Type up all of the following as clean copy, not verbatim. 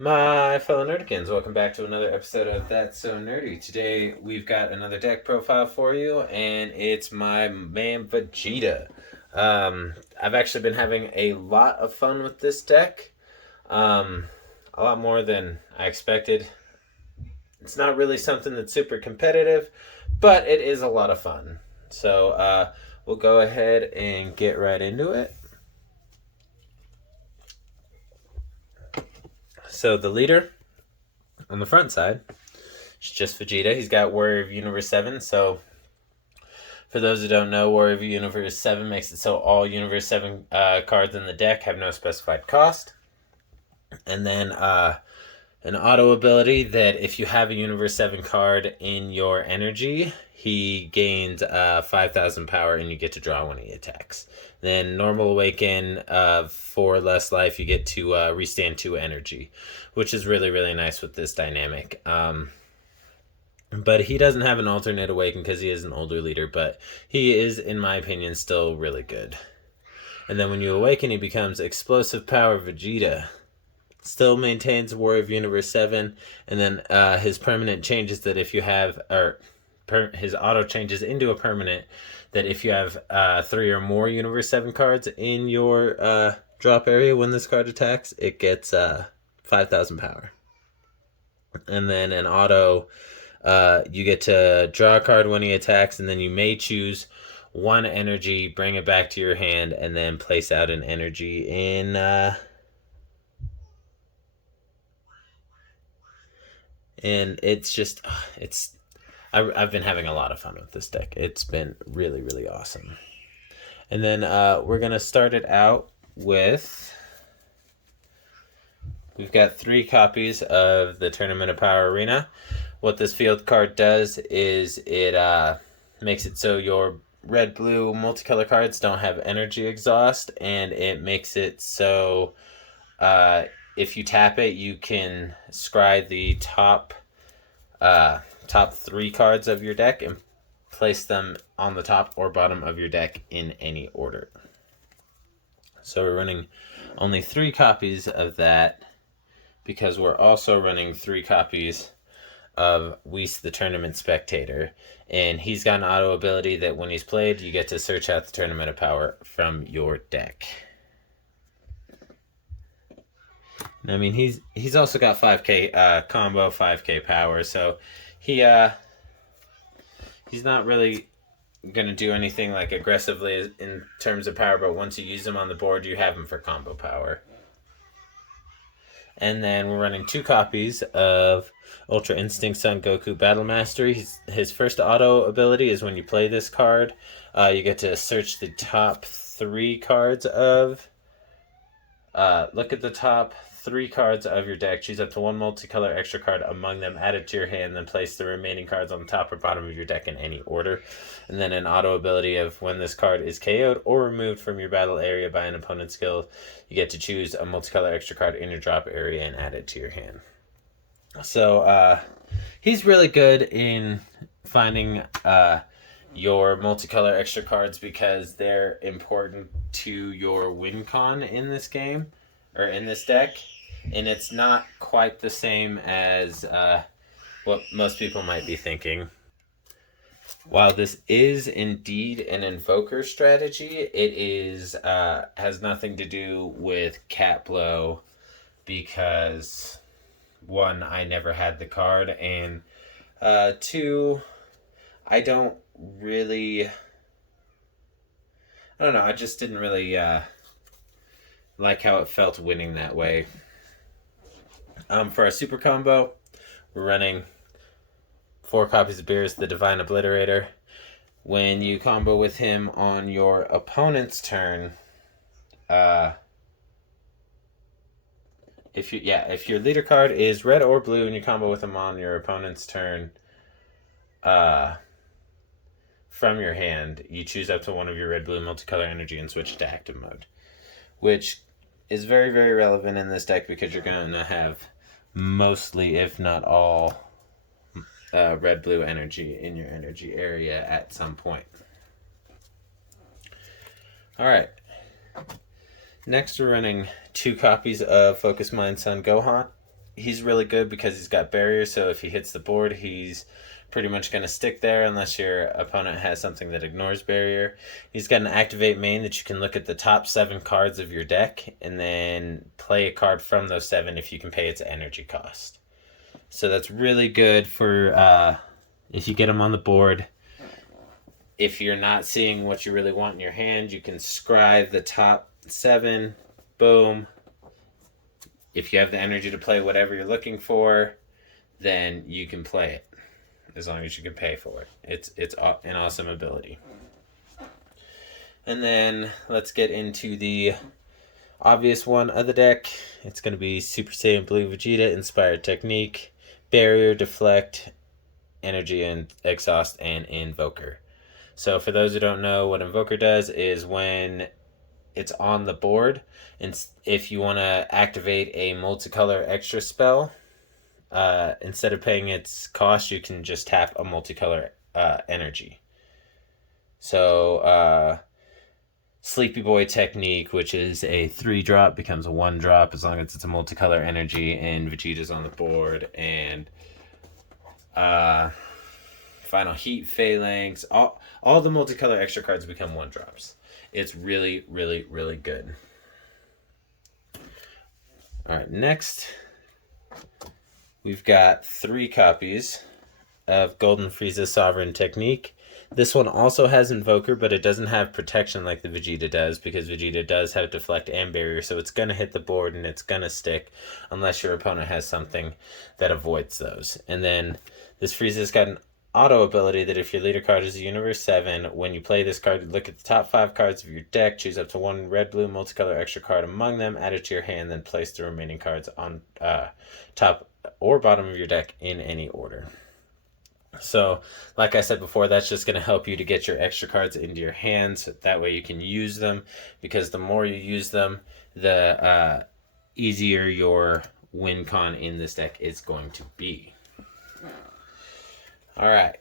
My fellow nerdikins, welcome back to another episode of That's So Nerdy. Today we've got another deck profile for you, and it's my man Vegeta. I've actually been having a lot of fun with this deck, um, a lot more than I expected. It's not really something that's super competitive, but it is a lot of fun. So we'll go ahead and get right into it. So the leader on the front side, it's just Vegeta. He's got Warrior of Universe 7. So, for those who don't know, Warrior of Universe 7 makes it so all Universe 7 cards in the deck have no specified cost. And then an auto ability that if you have a Universe 7 card in your energy, he gains 5,000 power and you get to draw when he attacks. Then Normal Awaken, for less life, you get to restand 2 energy, which is really, really nice with this dynamic. But he doesn't have an alternate awaken because he is an older leader, but he is, in my opinion, still really good. And then when you awaken, he becomes Explosive Power Vegeta. Still maintains War of Universe 7, and then his permanent changes that if you have, his auto changes into a permanent that if you have 3 or more Universe 7 cards in your drop area when this card attacks, it gets 5,000 power. And then an auto, you get to draw a card when he attacks, and then you may choose one energy, bring it back to your hand, and then place out an energy in. And it's just, I've been having a lot of fun with this deck. It's been really, really awesome. And then we're going to start it out with. We've got 3 copies of the Tournament of Power Arena. What this field card does is it makes it so your red-blue multicolor cards don't have energy exhaust, and it makes it so if you tap it, you can scry the top 3 cards of your deck and place them on the top or bottom of your deck in any order. So we're running only 3 copies of that because we're also running 3 copies of Whis the Tournament Spectator. And he's got an auto ability that when he's played, you get to search out the Tournament of Power from your deck. I mean, he's also got 5k combo, 5k power, so he's not really gonna do anything like aggressively in terms of power, but once you use him on the board, you have him for combo power. And then we're running 2 copies of Ultra Instinct Son Goku Battle Mastery. His first auto ability is when you play this card, you get to search the top 3 cards of. Look at the top 3 cards of your deck. Choose up to 1 multicolor extra card among them, add it to your hand, then place the remaining cards on the top or bottom of your deck in any order. And then an auto ability of when this card is KO'd or removed from your battle area by an opponent's skill, you get to choose a multicolor extra card in your drop area and add it to your hand. So he's really good in finding your multicolor extra cards because they're important to your win con in this game or in this deck, and it's not quite the same as what most people might be thinking. While this is indeed an invoker strategy, it is has nothing to do with Cat Blow because 1, I never had the card, and 2, I don't know, I just didn't really like how it felt winning that way. For our super combo, we're running 4 copies of Beerus the Divine Obliterator. When you combo with him on your opponent's turn, if your leader card is red or blue and you combo with him on your opponent's turn, from your hand, you choose up to 1 of your red-blue multicolor energy and switch to active mode, which is very, very relevant in this deck because you're going to have mostly, if not all, red-blue energy in your energy area at some point. Alright. Next, we're running 2 copies of Focus Mind Sun Gohan. he's really good because he's got barrier, so if he hits the board, he's pretty much going to stick there unless your opponent has something that ignores barrier. He's got an activate main that you can look at the top 7 cards of your deck and then play a card from those 7 if you can pay its energy cost. So that's really good for if you get him on the board. If you're not seeing what you really want in your hand, you can scry the top 7. Boom. If you have the energy to play whatever you're looking for, then you can play it. As long as you can pay for it. It's an awesome ability. And then let's get into the obvious one of the deck. It's going to be Super Saiyan Blue Vegeta, Inspired Technique, Barrier, Deflect, Energy and Exhaust, and Invoker. So for those who don't know, what Invoker does is when it's on the board, and if you want to activate a multicolor extra spell, instead of paying its cost, you can just tap a multicolor energy. So Sleepy Boy Technique, which is a 3-drop, becomes a 1-drop as long as it's a multicolor energy and Vegeta's on the board. And Final Heat Phalanx, all the multicolor extra cards become 1-drops. It's really, really, really good. Alright, next we've got 3 copies of Golden Frieza Sovereign Technique. This one also has Invoker, but it doesn't have protection like the Vegeta does, because Vegeta does have Deflect and Barrier, so it's going to hit the board and it's going to stick unless your opponent has something that avoids those. And then this Frieza's got an auto ability that if your leader card is a Universe 7, when you play this card, look at the top 5 cards of your deck, choose up to 1 red-blue multicolor extra card among them, add it to your hand, then place the remaining cards on top or bottom of your deck in any order. So, like I said before, that's just going to help you to get your extra cards into your hands. That way you can use them, because the more you use them, the easier your win con in this deck is going to be. Alright,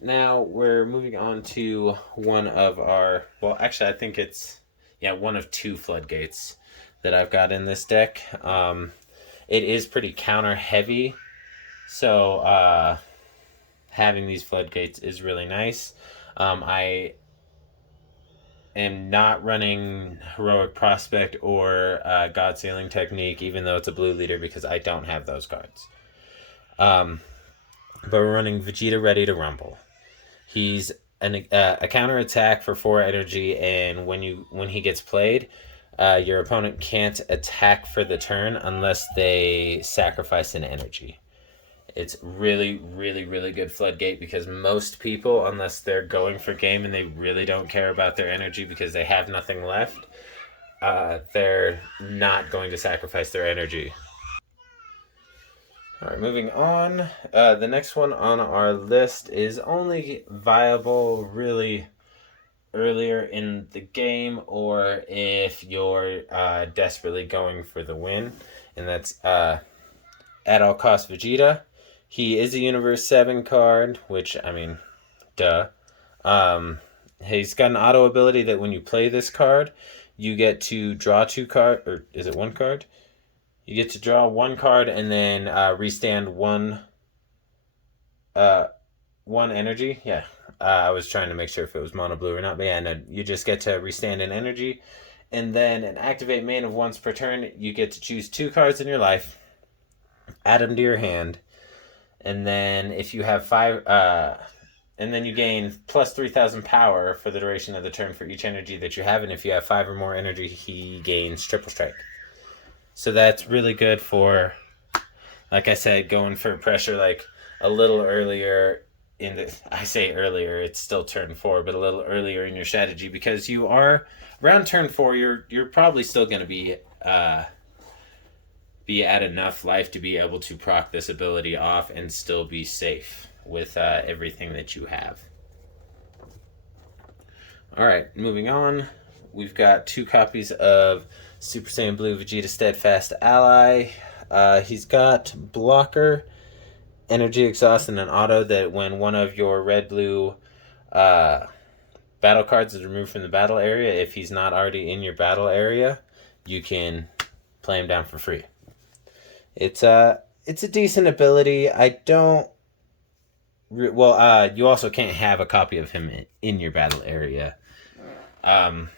now we're moving on to one of our, well, actually I think it's, one of 2 floodgates that I've got in this deck. It is pretty counter heavy, so having these floodgates is really nice. I am not running Heroic Prospect or God Sealing Technique, even though it's a blue leader, because I don't have those cards. But we're running Vegeta Ready to Rumble. He's a counter attack for 4 energy, and when he gets played, your opponent can't attack for the turn unless they sacrifice an energy. It's really, really, really good floodgate, because most people, unless they're going for game and they really don't care about their energy because they have nothing left, they're not going to sacrifice their energy. Alright, moving on. The next one on our list is only viable really earlier in the game, or if you're desperately going for the win, and that's At All Cost Vegeta. He is a Universe 7 card, which, I mean, duh. He's got an auto ability that when you play this card, you get to draw 2 cards, or is it 1 card? You get to draw 1 card and then restand 1 energy. Yeah, I was trying to make sure if it was mono blue or not, but yeah, no, you just get to restand an energy. And then an activate main of once per turn, you get to choose 2 cards in your life, add them to your hand, and then if you have 5, and then you gain plus 3,000 power for the duration of the turn for each energy that you have, and if you have 5 or more energy, he gains triple strike. So that's really good for, like I said, going for pressure like a little earlier in the, I say earlier, it's still turn 4, but a little earlier in your strategy, because you are, around turn 4, you're probably still going to be at enough life to be able to proc this ability off and still be safe with everything that you have. Alright, moving on. We've got 2 copies of Super Saiyan Blue Vegeta Steadfast Ally. He's got Blocker, Energy Exhaust, and an auto that when one of your red-blue battle cards is removed from the battle area, if he's not already in your battle area, you can play him down for free. It's a decent ability. I don't. Well, you also can't have a copy of him in your battle area. Um,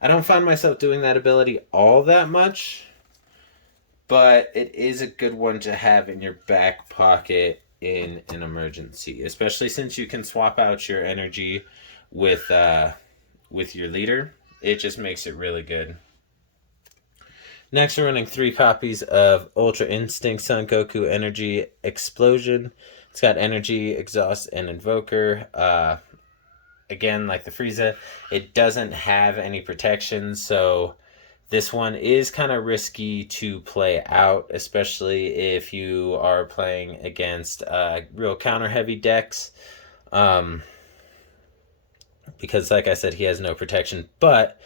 I don't find myself doing that ability all that much, but it is a good one to have in your back pocket in an emergency, especially since you can swap out your energy with your leader. It just makes it really good. Next, we're running 3 copies of Ultra Instinct Son Goku Energy Explosion. It's got Energy, Exhaust, and Invoker. Again, like the Frieza, it doesn't have any protection, so this one is kind of risky to play out, especially if you are playing against real counter-heavy decks. Because, like I said, he has no protection, but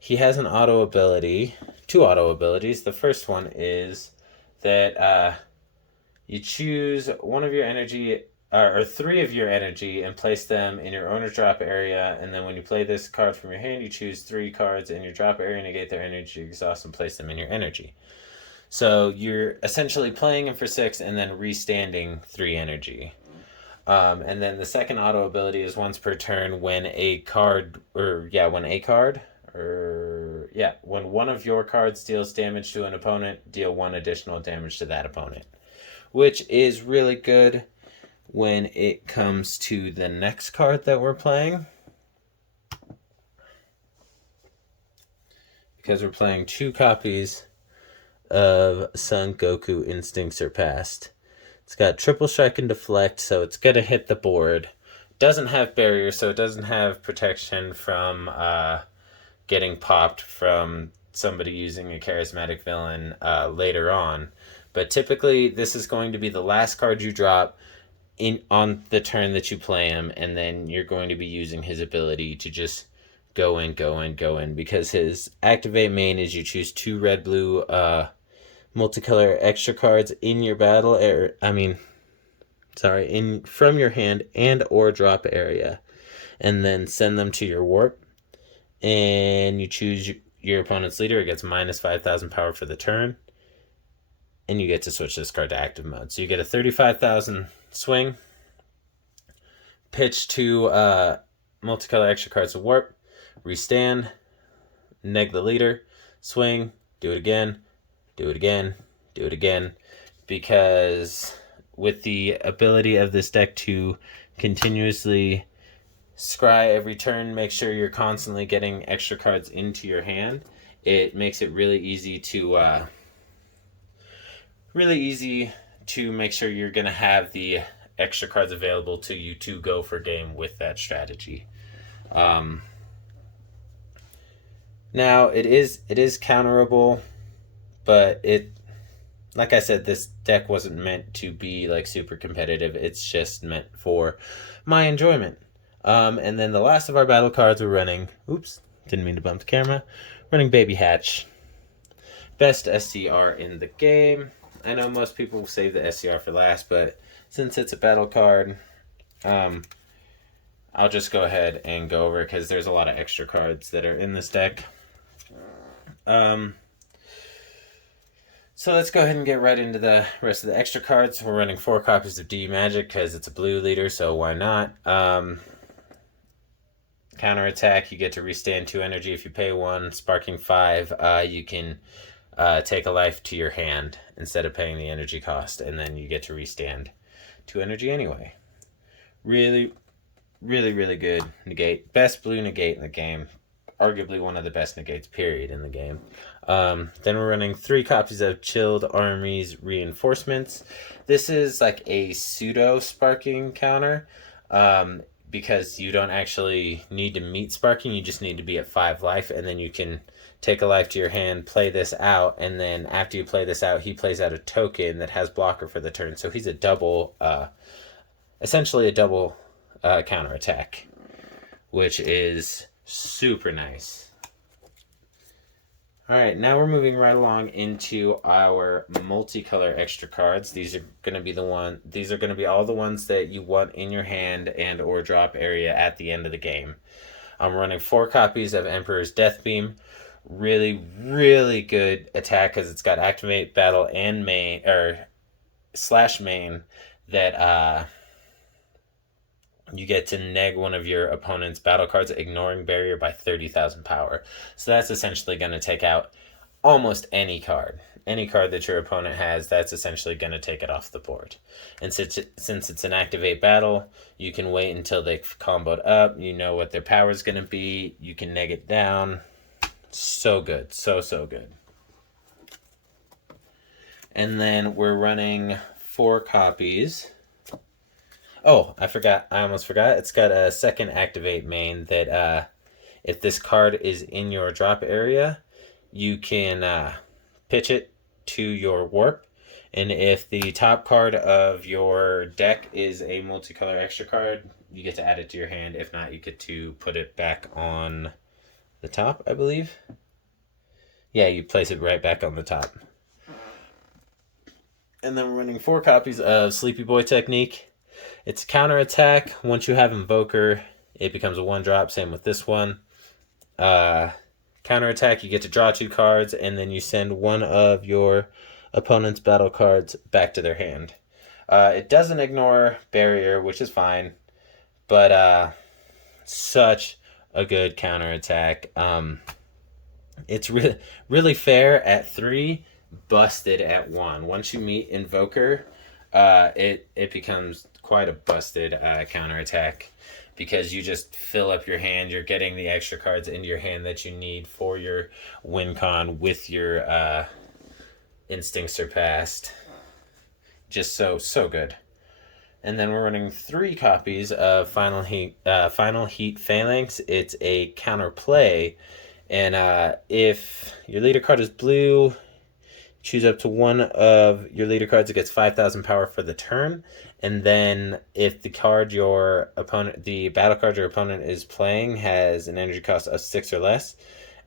he has an auto ability, 2 auto abilities. The first one is that you choose one of your energy, or 3 of your energy, and place them in your owner's drop area. And then when you play this card from your hand, you choose 3 cards in your drop area, negate their energy exhaust, and place them in your energy. So you're essentially playing him for 6 and then restanding 3 energy. And then the second auto ability is once per turn when when one of your cards deals damage to an opponent, deal 1 additional damage to that opponent, which is really good when it comes to the next card that we're playing, because we're playing 2 copies of Son Goku Instinct Surpassed. It's got triple strike and deflect, so it's going to hit the board. Doesn't have barrier, so it doesn't have protection from getting popped from somebody using a charismatic villain later on. But typically, this is going to be the last card you drop on the turn that you play him, and then you're going to be using his ability to just go in, because his activate main is you choose 2 red-blue multicolor extra cards in your battle from your hand and or drop area, and then send them to your warp, and you choose your opponent's leader. It gets minus 5,000 power for the turn, and you get to switch this card to active mode. So you get a 35,000 swing, pitch 2 multicolor extra cards of warp, restand, neg the leader, swing, do it again, do it again, do it again, because with the ability of this deck to continuously scry every turn, make sure you're constantly getting extra cards into your hand, it makes it really easy to make sure you're going to have the extra cards available to you to go for game with that strategy. Now, it is counterable, but like I said, this deck wasn't meant to be like super competitive. It's just meant for my enjoyment. And then the last of our battle cards we're running, didn't mean to bump the camera, running Baby Hatch. Best SCR in the game. I know most people save the SCR for last, but since it's a battle card, I'll just go ahead and go over it because there's a lot of extra cards that are in this deck. So let's go ahead and get right into the rest of the extra cards. We're running 4 copies of D Magic because it's a blue leader, so why not? Counter attack, you get to restand 2 energy if you pay 1. Sparking 5, you can take a life to your hand instead of paying the energy cost, and then you get to restand 2 energy anyway. Really, really, really good negate. Best blue negate in the game. Arguably one of the best negates, period, in the game. Then we're running 3 copies of Chilled Armies Reinforcements. This is like a pseudo sparking counter, because you don't actually need to meet sparking. You just need to be at 5 life, and then you can take a life to your hand, play this out, and then after you play this out, he plays out a token that has blocker for the turn. So he's essentially a double counter attack, which is super nice. Alright, now we're moving right along into our multicolor extra cards. These are going to be all the ones that you want in your hand and or drop area at the end of the game. I'm running 4 copies of Emperor's Death Beam, Really, really good attack because it's got activate battle and main or slash main that you get to neg one of your opponent's battle cards, ignoring barrier by 30,000 power. So that's essentially going to take out almost any card. Any card that your opponent has, that's essentially going to take it off the board. And since it's an activate battle, you can wait until they've comboed up. You know what their power is going to be. You can neg it down. So good. So good. And then we're running 4 copies. Oh, I almost forgot. It's got a second activate main that if this card is in your drop area, you can pitch it to your warp. And if the top card of your deck is a multicolor extra card, you get to add it to your hand. If not, you get to put it back on the top, I believe. Yeah, you place it right back on the top. And then we're running 4 copies of Sleepy Boy Technique. It's counterattack. Once you have Invoker, it becomes a 1-drop. Same with this one. Counterattack, you get to draw 2 cards, and then you send one of your opponent's battle cards back to their hand. It doesn't ignore barrier, which is fine, but such a good counterattack. It's really fair at 3, busted at 1. Once you meet Invoker, it becomes quite a busted counterattack because you just fill up your hand. You're getting the extra cards into your hand that you need for your win con with your Instinct Surpassed. Just so good. And then we're running 3 copies of Final Heat Phalanx. It's a counterplay, and if your leader card is blue, choose up to one of your leader cards that gets 5,000 power for the turn. And then if the battle card your opponent is playing has an energy cost of 6 or less,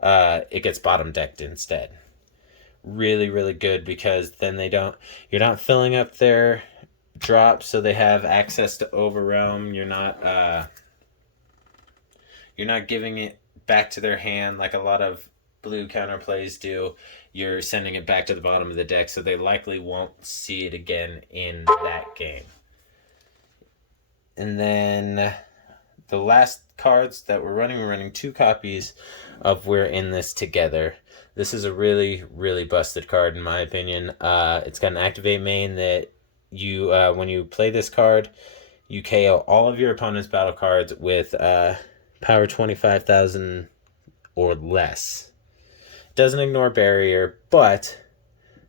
it gets bottom decked instead. Really, really good because then you're not filling up their drop, so they have access to Overrealm. You're not giving it back to their hand like a lot of blue counterplays do. You're sending it back to the bottom of the deck, so they likely won't see it again in that game. And then the last cards that we're running 2 copies of We're in This Together. This is a really, really busted card in my opinion. It's got an activate main that you when you play this card, you KO all of your opponent's battle cards with power 25,000 or less. Doesn't ignore barrier, but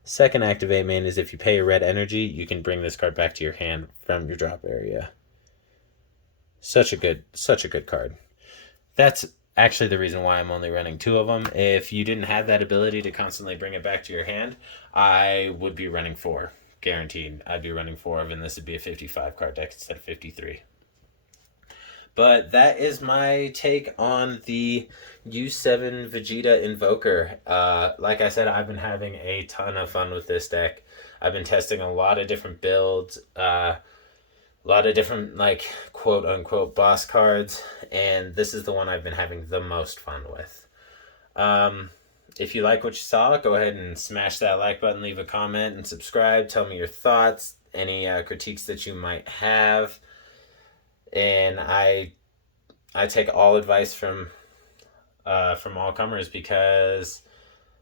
second activate main is if you pay a red energy, you can bring this card back to your hand from your drop area. Such a good card. That's actually the reason why I'm only running 2 of them. If you didn't have that ability to constantly bring it back to your hand, I would be running 4. Guaranteed. I'd be running 4 of, and this would be a 55 card deck instead of 53. But that is my take on the U7 Vegeta Invoker. Like I said, I've been having a ton of fun with this deck. I've been testing a lot of different builds, a lot of different, like, quote-unquote boss cards, and this is the one I've been having the most fun with. If you like what you saw, go ahead and smash that like button, leave a comment, and subscribe. Tell me your thoughts, any critiques that you might have. And I take all advice from all comers because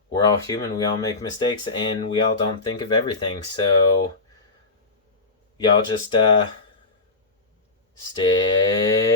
we're all human. We all make mistakes, and we all don't think of everything. So y'all just stay